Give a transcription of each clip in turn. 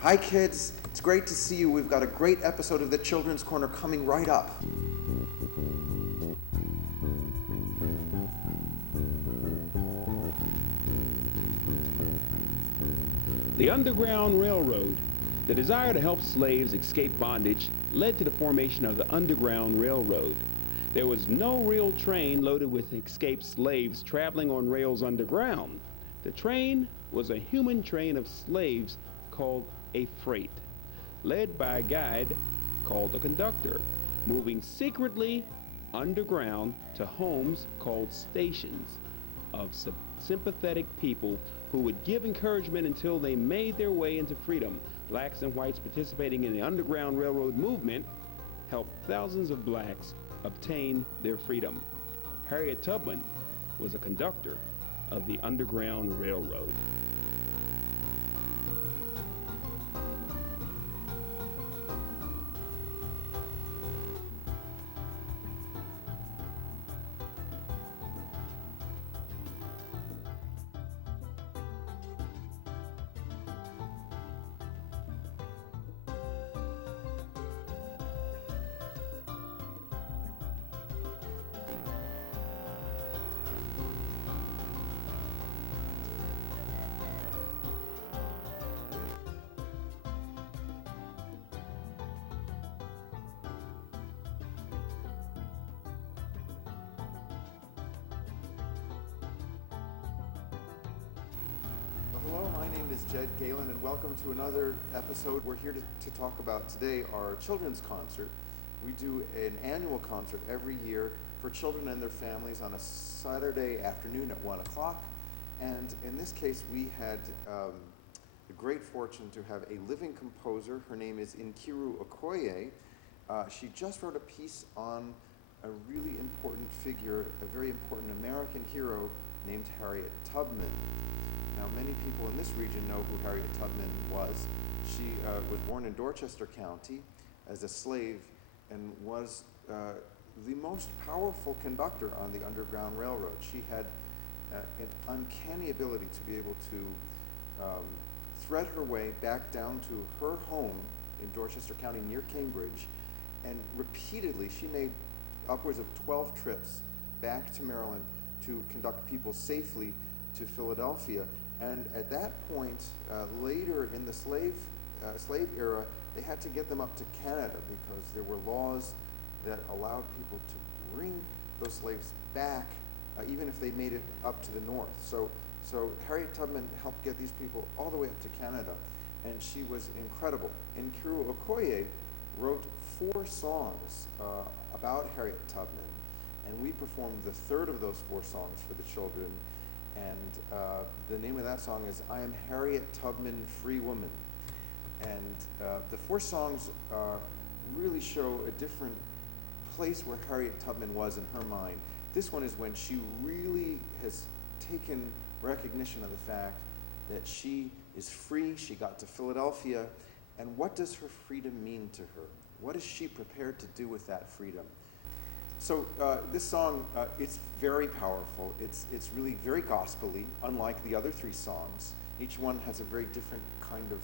Hi kids, it's great to see you. We've got a great episode of the Children's Corner coming right up. The Underground Railroad. The desire to help slaves escape bondage led to the formation of the Underground Railroad. There was no real train loaded with escaped slaves traveling on rails underground. The train was a human train of slaves called a freight, led by a guide called a conductor, moving secretly underground to homes called stations of sympathetic people who would give encouragement until they made their way into freedom. Blacks and whites participating in the Underground Railroad movement helped thousands of blacks obtain their freedom. Harriet Tubman was a conductor of the Underground Railroad. Hello, my name is Jed Galen, and welcome to another episode. We're here to talk about today our children's concert. We do an annual concert every year for children and their families on a Saturday afternoon at 1 o'clock. And in this case, we had the great fortune to have a living composer. Her name is Nkiru Okoye. She just wrote a piece on a really important figure, a very important American hero named Harriet Tubman. Now, many people in this region know who Harriet Tubman was. She was born in Dorchester County as a slave and was the most powerful conductor on the Underground Railroad. She had an uncanny ability to be able to thread her way back down to her home in Dorchester County near Cambridge, and repeatedly she made upwards of 12 trips back to Maryland to conduct people safely to Philadelphia. And at that point, later in the slave era, they had to get them up to Canada because there were laws that allowed people to bring those slaves back, even if they made it up to the north. So Harriet Tubman helped get these people all the way up to Canada, and she was incredible. Nkiru Okoye wrote 4 songs about Harriet Tubman, and we performed the third of those 4 songs for the children. And the name of that song is I Am Harriet Tubman, Free Woman. And the 4 songs really show a different place where Harriet Tubman was in her mind. This one is when she really has taken recognition of the fact that she is free. She got to Philadelphia. And what does her freedom mean to her? What is she prepared to do with that freedom? So this song, it's very powerful. It's really very gospel-y, unlike the other 3 songs. Each one has a very different kind of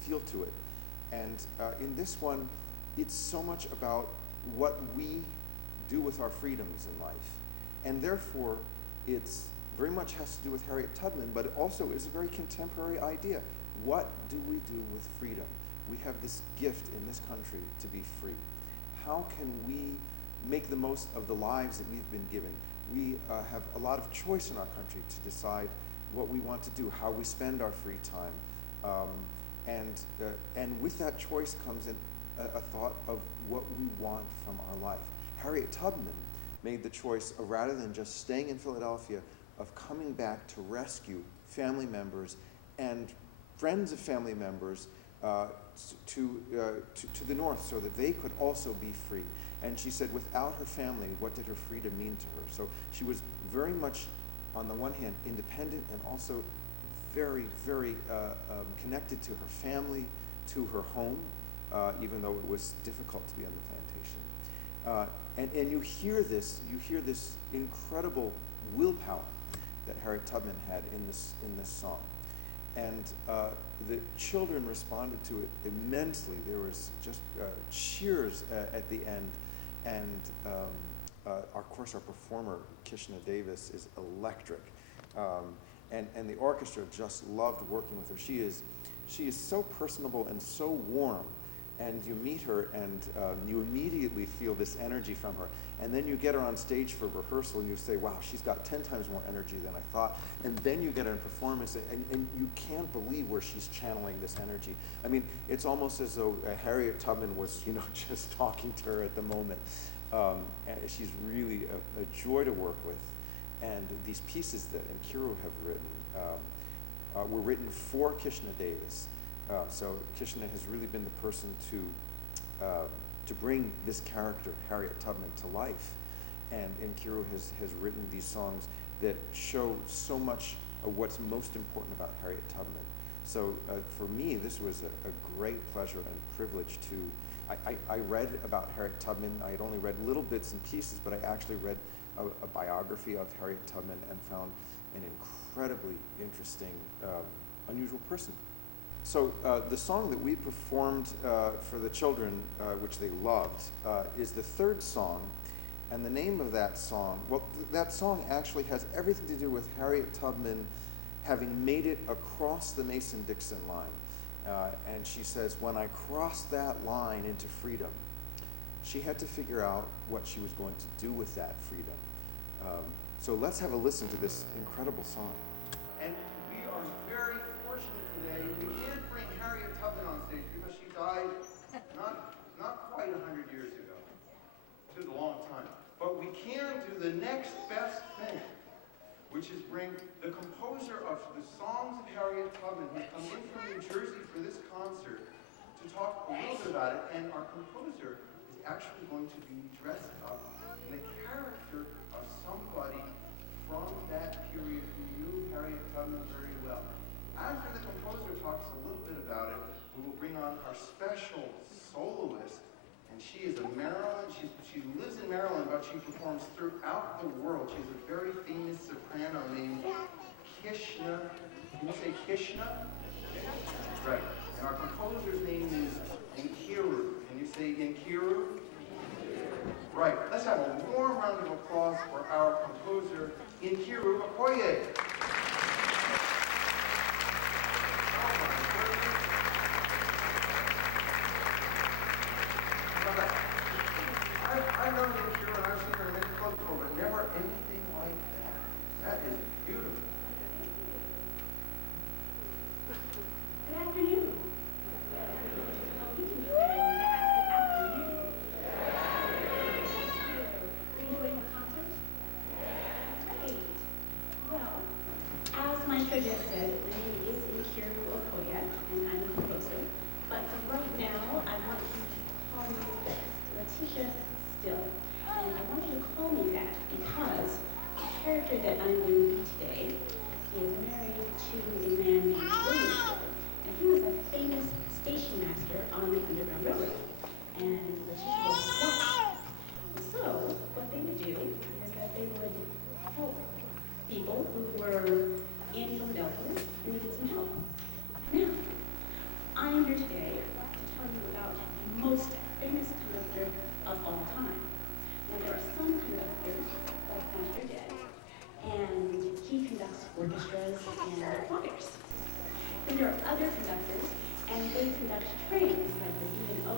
feel to it. And in this one, it's so much about what we do with our freedoms in life. And therefore, it's very much has to do with Harriet Tubman, but it also is a very contemporary idea. What do we do with freedom? We have this gift in this country to be free. How can we make the most of the lives that we've been given? We have a lot of choice in our country to decide what we want to do, how we spend our free time. And with that choice comes in a thought of what we want from our life. Harriet Tubman made the choice of, rather than just staying in Philadelphia, of coming back to rescue family members and friends of family members to the north so that they could also be free. And she said without her family, what did her freedom mean to her? So she was very much, on the one hand, independent and also very, very connected to her family, to her home, even though it was difficult to be on the plantation. And you hear this incredible willpower that Harriet Tubman had in this song. And the children responded to it immensely. There was just cheers at the end. And of course, our performer, Kishna Davis, is electric. And the orchestra just loved working with her. She is so personable and so warm. And you meet her and you immediately feel this energy from her. And then you get her on stage for rehearsal and you say, wow, she's got 10 times more energy than I thought. And then you get her in performance and you can't believe where she's channeling this energy. I mean, it's almost as though Harriet Tubman was, just talking to her at the moment. And she's really a joy to work with. And these pieces that Nkiru have written were written for Kishna Davis. So Kishna has really been the person to bring this character, Harriet Tubman, to life. And Nkiru has written these songs that show so much of what's most important about Harriet Tubman. So for me, this was a great pleasure and privilege to, I read about Harriet Tubman. I had only read little bits and pieces, but I actually read a biography of Harriet Tubman and found an incredibly interesting, unusual person. So the song that we performed for the children, which they loved, is the third song. And the name of that song, well, that song actually has everything to do with Harriet Tubman having made it across the Mason-Dixon line. And she says, when I crossed that line into freedom, she had to figure out what she was going to do with that freedom. So let's have a listen to this incredible song. And we are very fortunate today. We can't bring Harriet Tubman on stage because she died not quite 100 years ago. It took a long time. But we can do the next best thing, which is bring the composer of the songs of Harriet Tubman, who's come in from New Jersey for this concert, to talk a little bit about it. And our composer is actually going to be dressed up in the character of somebody from that period who knew Harriet Tubman very well. After the composer talks a little bit about it, we will bring on our special soloist, and she is a Maryland, she lives in Maryland, but she performs throughout the world. She's a very famous soprano named Kishna. Can you say Kishna? Right. And our composer's name is Nkiru. Can you say Nkiru? Right. Let's have a warm round of applause for our composer, Nkiru Okoye. I've known Nkiru and I've seen her in many clubs before, but never anything like that. That is beautiful. Good afternoon. Maestro just said, my name is Nkiru Okoye, and I'm a composer. But right now, I want you to call me Letitia Still. And I want you to call me that because the character that I'm going to be today is married to a man named William Still. And he was a famous station master on the Underground Railroad. And Letitia was his wife. So, what they would do is that they would help people who were in Philadelphia and needed some help. Now, I am here today to tell you about the most famous conductor of all time. Now, there are some conductors, like Master did, and he conducts orchestras and choirs. Then there are other conductors, and they conduct trains, like the B&O,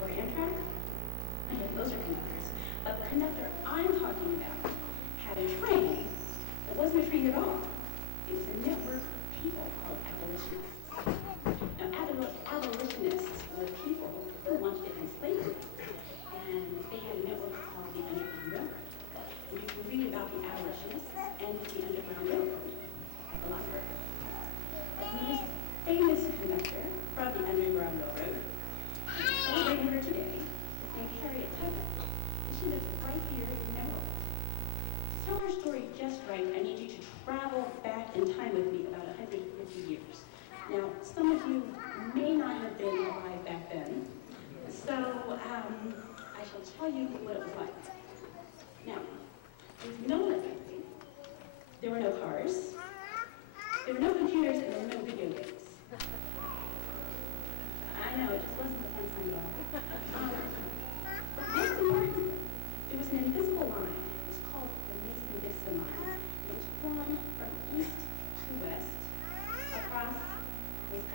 or Amtrak. Okay, those are conductors. But the conductor I'm talking about had a train. It wasn't a train at all. It was a network of people called abolitionists. Now, abolitionists were people who wanted to end slavery. And they had a network called the Underground Railroad. And you can read about the abolitionists and the Underground Railroad at the library. The most famous conductor from the Underground Railroad, celebrating her today, is named Harriet Tubman. And she lives right here in Maryland. To tell her story just right, I need you to travel back in time with me about 150 years. Now, some of you may not have been alive back then, so I shall tell you what it was like. Now, there was no electricity, there were no cars, there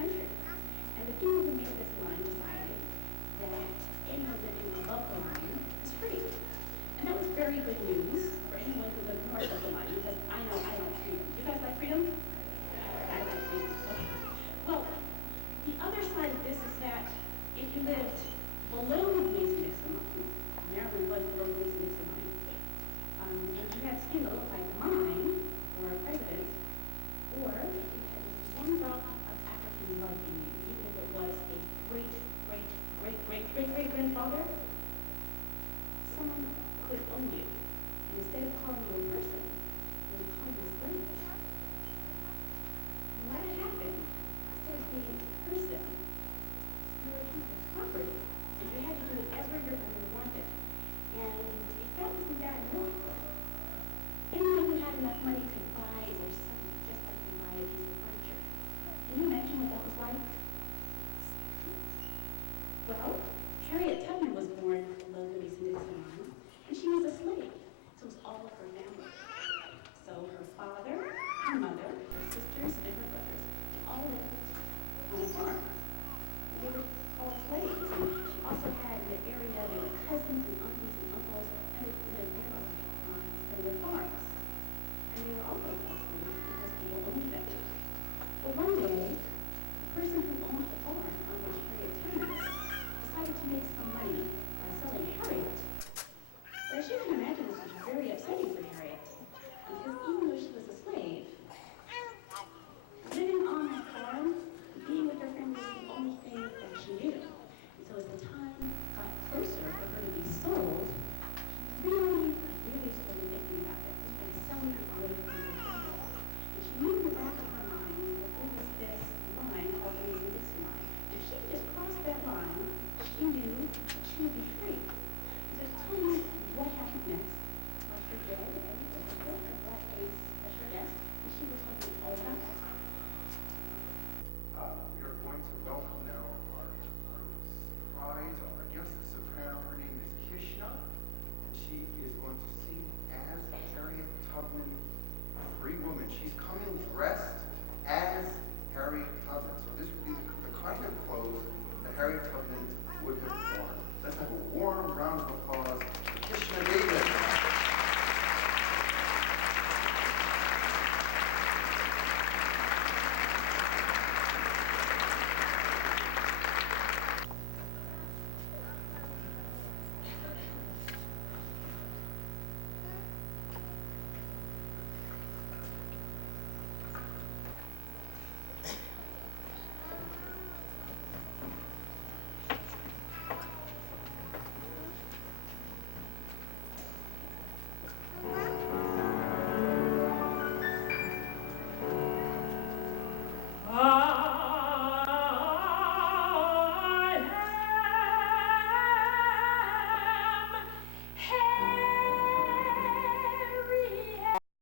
country. And the people who made this line decided that anyone living above the line is free. And that was very good news for anyone who lived north of the line, because I know I like freedom. Do you guys like freedom? I like freedom. Okay. Well, the other side of this is that if you lived below the Mason-Dixon line, Maryland was below the Mason-Dixon line, and you had skin that looked like mine, or a president, or if you had just one drop of African blood in you, even if it was a great-great-great-great-great-great-grandfather, someone could own you. And instead of calling you a person, they would call you a slave. And what had happened, instead of being a person, you were a piece of property. And you had to do whatever your owner wanted. And if that wasn't bad enough, anyone who had enough money could buy or sell you, just like you buy a piece of furniture. Can you imagine what that was like? Well, Harriet Tubman was born below the Mason-Dixon line, and she was a slave. So it was all of her family. So her father, her mother, her sisters, and her brothers all lived on a farm. They were called slaves. And she also had in the area, there were cousins and aunties and uncles who lived nearby on their farms. And they were also called slaves because people owned them. But one day, the person who owned the farm on which Harriet Tubman lived decided to make some money by selling Harriet. But as you can imagine, this was very upsetting for Harriet, because even though she was a slave, living on that farm, being with her family was the only thing that she knew. And so as the time got closer for her to be sold, she really started thinking about it, and selling it away from her family. And she knew in the back of her mind that there was this line called the Mason-Dixon line. And if she could just cross that line, she knew that she would be free. So to tell you what happened next, Dr. Joe and Elizabeth brought a special guest, and she will tell you all about it. We are going to welcome now our surprise, our guest soprano. Her name is Kishna, and she is going to sing as Harriet Tubman, Free Woman. She's coming dressed as Harriet Tubman. So this would be the kind of clothes that Harriet Tubman